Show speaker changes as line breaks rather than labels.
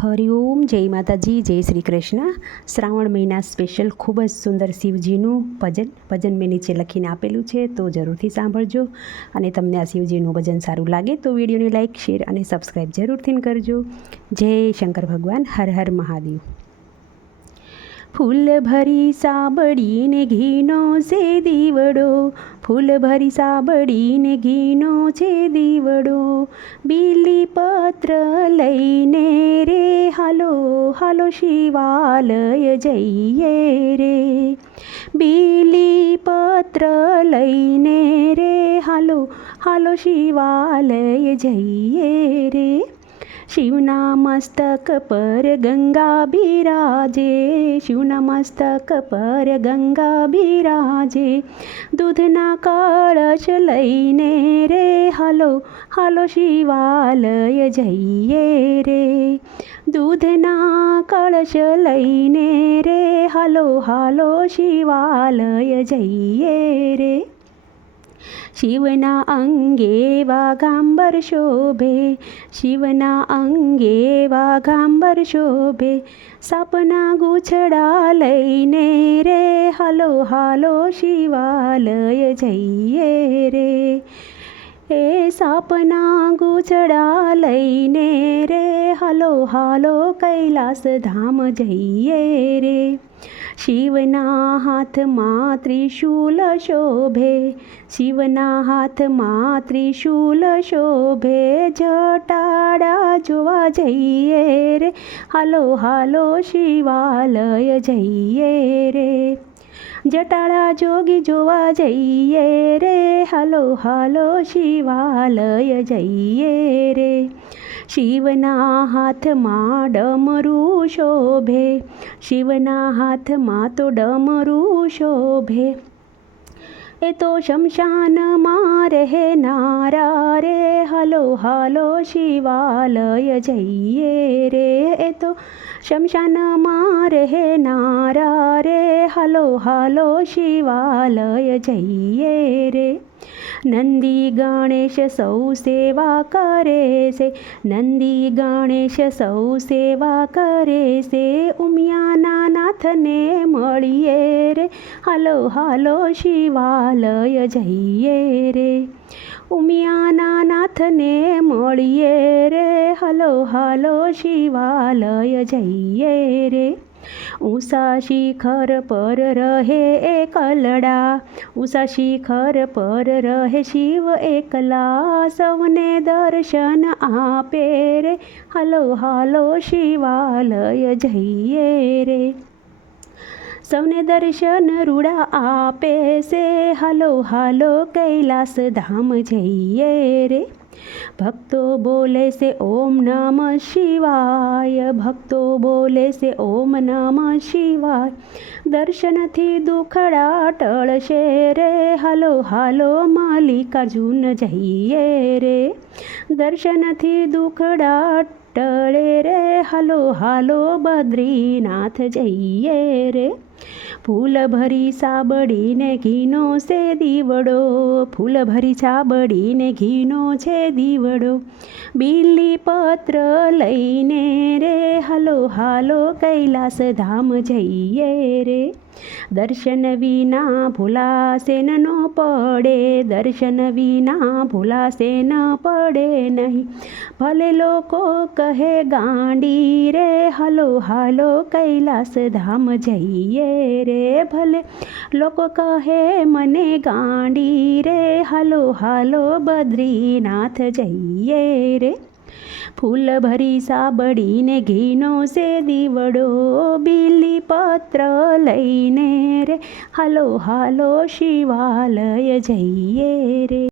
હરિઓમ જય માતાજી, જય શ્રી કૃષ્ણ. શ્રાવણ મહિના સ્પેશિયલ ખૂબ જ સુંદર શિવજીનું ભજન ભજન મેં નીચે લખીને આપેલું છે, તો જરૂરથી સાંભળજો. અને તમને આ શિવજીનું ભજન સારું લાગે તો વિડીયોને લાઇક શેર અને સબસ્ક્રાઈબ જરૂરથી કરજો. જય શંકર ભગવાન, હર હર મહાદેવ. ફૂલ ભરી સાબડીને ઘીનો છે દીવડો ફૂલ ભરી સાબડીને ઘીનો છે દીવડો બીલી પત્ર લઈને રે, હાલો હાલો શિવાલય જઈએ રે. બીલી પત્ર લઈને રે, હાલો હાલો શિવાલય જઈએ રે. શિવના મસ્તક પર ગંગા બિરાજે શિવના મસ્તક પર ગંગા બિરાજે દૂધના કળશ લઈને રે હાલો હાલો શિવાલય જઈએ રે દૂધના કળશ લઈને રે હાલો હાલો શિવાલય જઈએ રે શિવના અંગે વાઘાંબર શોભે શિવના અંગે વાઘાંબર શોભે સાપના ગુછડા લઈને રે હાલો હાલો શિવાલય જઈએ રે એ સાપના ગૂંચડા લઈને રે, હાલો હાલો કૈલાસ ધામ જઈએ રે. શિવના હાથમાં ત્રિશૂલ શોભે, શિવના હાથમાં ત્રિશૂલ શોભે, જટાડા જોવા જઈએ રે. હાલો હાલો, શિવાલય જઈએ રે. જટાળા જોગી જોવા જઈએ રે. હાલો હાલો, શિવાલય જઈએ રે. શિવના હાથમાં ડમરું શોભે. શિવના હાથમાં તો ડમરું શોભે. એ તો શમશાનમાં રહેનારા રે હલો, હાલો, શિવાલય જઈએ રે. એ તો શમશાનમાં રહેનારા રે હલો, હાલો, શિવાલય જઈએ રે. નંદી ગણેશ સૌ સેવા કરે છે. નંદી ગણેશ સૌ સેવા કરે છે. ઉમિયાના નાથને મળીએ રે. હાલો હાલો શિવાલય જઈએ રે. ઉમિયાના નાથને મળીએ રે. હાલો હાલો શિવાલય જઈએ રે. ઊષા શિખર પર રહે એકલડા ઊષા શિખર પર રહે શિવ એકલા સૌને દર્શન આપે રે. હાલો હાલો, શિવાલય જઈએ રે. સૌને દર્શન રૂડા આપે છે હાલો હાલો કૈલાસ ધામ જઈએ રે. ભક્તો બોલે છે, ઓમ નમ શિવાય. ભક્તો બોલે છે, ઓમ નમ શિવાય. દર્શનથી દુખડા ટળશે રે, હાલો હાલો માલિકાર્જુન જઈએ રે. દર્શનથી દુખડા ટળે રે, હાલો હાલો બદ્રીનાથ જઈએ રે. ફૂલ ભરી સાબડીને ઘીનો છે દીવડો ફૂલ ભરી સાબડીને ઘીનો છે દીવડો. બીલી પત્ર લઈને રે હાલો હાલો કૈલાસ ધામ જઈએ રે. દર્શન વિના ભૂલાશે ન પડે, દર્શન વિના ભૂલાશે ન પડે નહીં. ભલે લોકો કહે, ગાંડી રે, હાલો હાલો કૈલાસ ધામ જઈએ રે. ભલે લોકો કહે, મને ગાંડી રે, હાલો હાલો બદ્રીનાથ જઈએ રે. ફૂલ ભરી સાબડીને ઘીનો સે દીવડો બીલી પત્ર લઈને રે. હાલો હાલો, શિવાલય જઈએ રે.